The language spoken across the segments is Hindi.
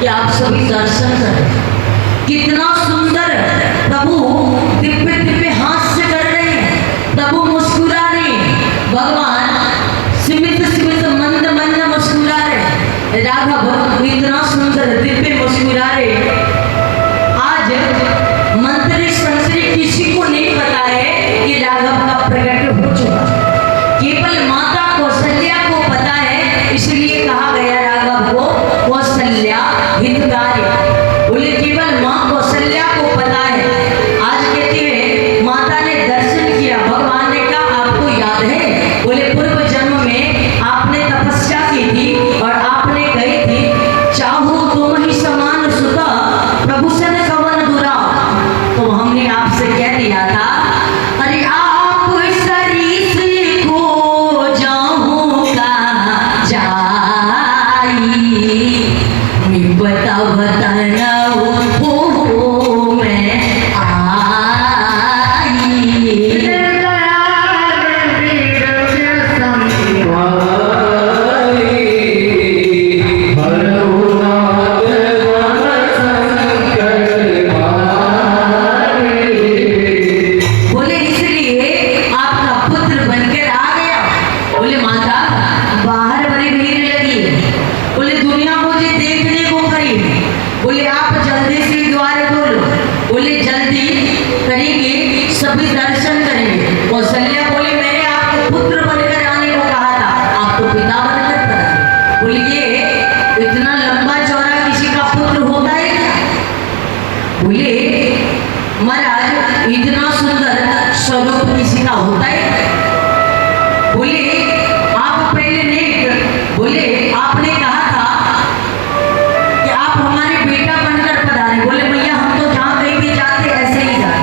कि आप सभी दर्शन करें। कितना सुंदर प्रभु दिव्य दिव्य हास्य कर रहे हैं, प्रभु मुस्कुरा रहे हैं, भगवान स्मित स्मित मंद मंद मुस्कुरा रहे, राघव इतना सुंदर दिव्य मुस्कुरा रहे। आज मंत्री संतरी किसी को नहीं पता है कि राघव का प्रकट हो चुका, केवल माता कौशल्या को पता है, इसलिए कहा गया राघव को कौशल्या हितकारी। बोले केवल माँ कौशल्या को पता है। आज कहते हैं माता ने दर्शन किया, भगवान ने कहा आपको याद है? बोले पूर्व जन्म में आपने तपस्या की थी और आपने कही थी चाहो तुम ही समान सुता प्रभु सन कवन दुरा। तो हमने आपसे कह दिया था अरे आप शरीर से खो जाऊंगा जाई, मैं बता बताना हो मैं आई। बोले इसलिए आपका पुत्र बनकर आ गया। बोले माता बाहर बड़ी भीड़ लगी है, बोले दुनिया मुझे देखने को खड़ी है, बोले आप जल्दी से द्वार खोलो, बोले जल्दी करेंगे सभी दर्शन करेंगे। कौशल्या बोले मैंने आपको पुत्र बनकर आने को कहा था, आप तो पिता बनकर पधारे। बोले ये इतना लंबा चौड़ा किसी का पुत्र होता है क्या? बोले महाराज इतना सुंदर स्वरूप किसी का होता है? बोले आप पहले नहीं, बोले आपने कहा था कि आप हमारे बेटा बनकर पधारे। बोले भैया हम तो जहाँ कहीं भी जाते ऐसे ही जाते,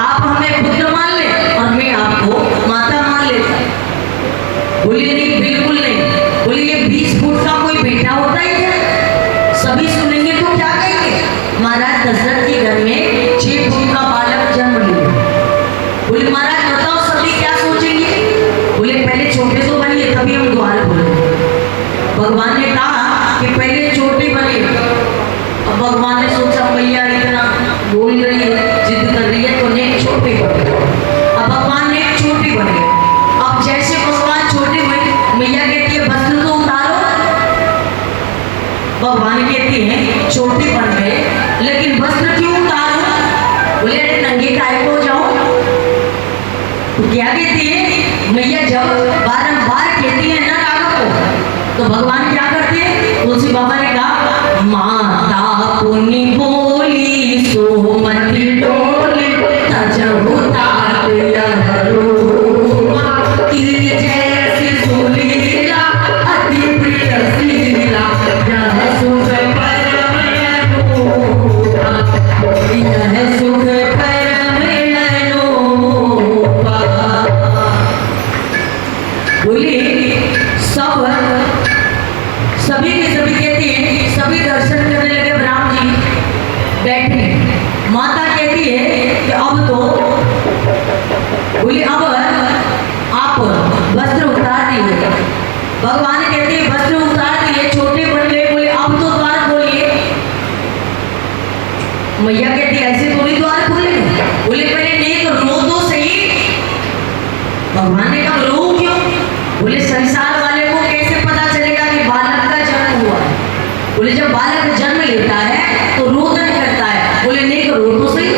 आप हमें पुत्र मान ले और मैं आपको माता मान लेता। बोले नहीं बिल्कुल नहीं। बोले ये 20 फुट का कोई बेटा होता है क्या? सभी सुनेंगे तो क्या कहेंगे? महाराज दशरथ के घर में 6 फुट का बालक जन्म लिया। बोले महाराज बताओ सभी क्या सोचेंगे? बोले पहले छोटे तो बनिए तभी हम द्वार खोलेंगे। भगवान ने कहा कि पहले छोटे बने। अब भगवान ने सोचा मैया इतना बोल रही है, जिद कर रही है तो नेक छोटे बने। अब भगवान नेक छोटे बने। अब जैसे भगवान छोटे बने, मैया कहती है वस्त्र तो उतारो। भगवान कहते हैं छोटे बन गए लेकिन वस्त्र क्यों उतारो? बोले अरे नंगे काय को जाओ। तो क्या कहती है मैया जब बारंबार कहती है ना राघव को, तो भगवान क्या करते हैं? तुलसी बाबा ने कहा माता पुनि बोली सोमति डोली तजहु तात यहरो की जैसी सुलीला अति प्रिय शीला यह सुख परम अनूपा, यह सुख परम अनूपा। बोले सभी के सभी कहते हैं, सभी दर्शन करने लगे। राम जी बैठे, माता कहती है कि अब तो, बोले अब आप वस्त्र उतार दिए। भगवान कहते हैं वस्त्र उतार दिए, छोटे बन गए। बोले अब तो द्वार खोलिए। मैया कहती है ऐसे थोड़ी द्वार खोलेंगे। बोले पहले नेक रो तो सही। भगवान ने कहा रो क्यों? बोले संसार वाले को कैसे पता चलेगा कि बालक का जन्म हुआ है? बोले जब बालक जन्म लेता है तो रोदन करता है। बोले नहीं रो तो सही।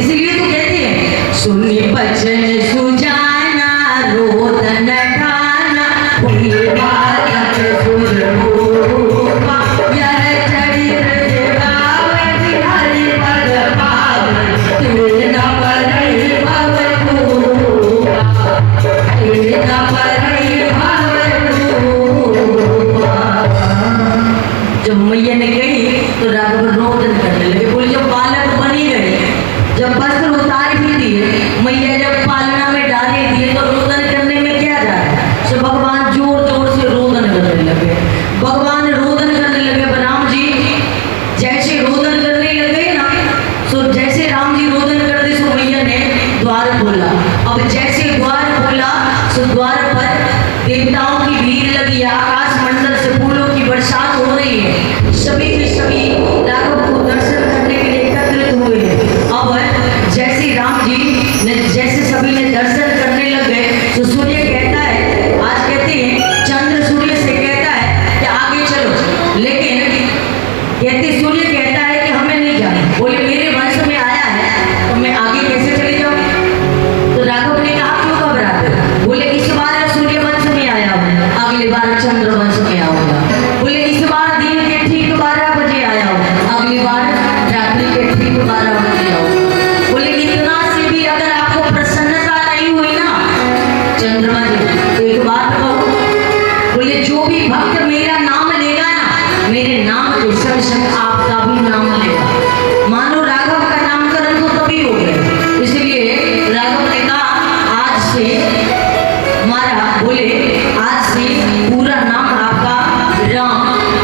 इसलिए तो कहते हैं सुनी बचन सुजाना रोदन ठाना हुई बालक सुरभूपा, यह चरित्र जगावति हरि पद पावन तुल न परहि भव भूपा, तुल न परहि भव भूपा। जब मैया ने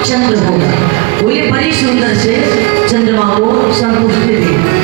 चंद्र होगा। बोले बड़ी सुंदर से चंद्रमा को संतुष्टि दी।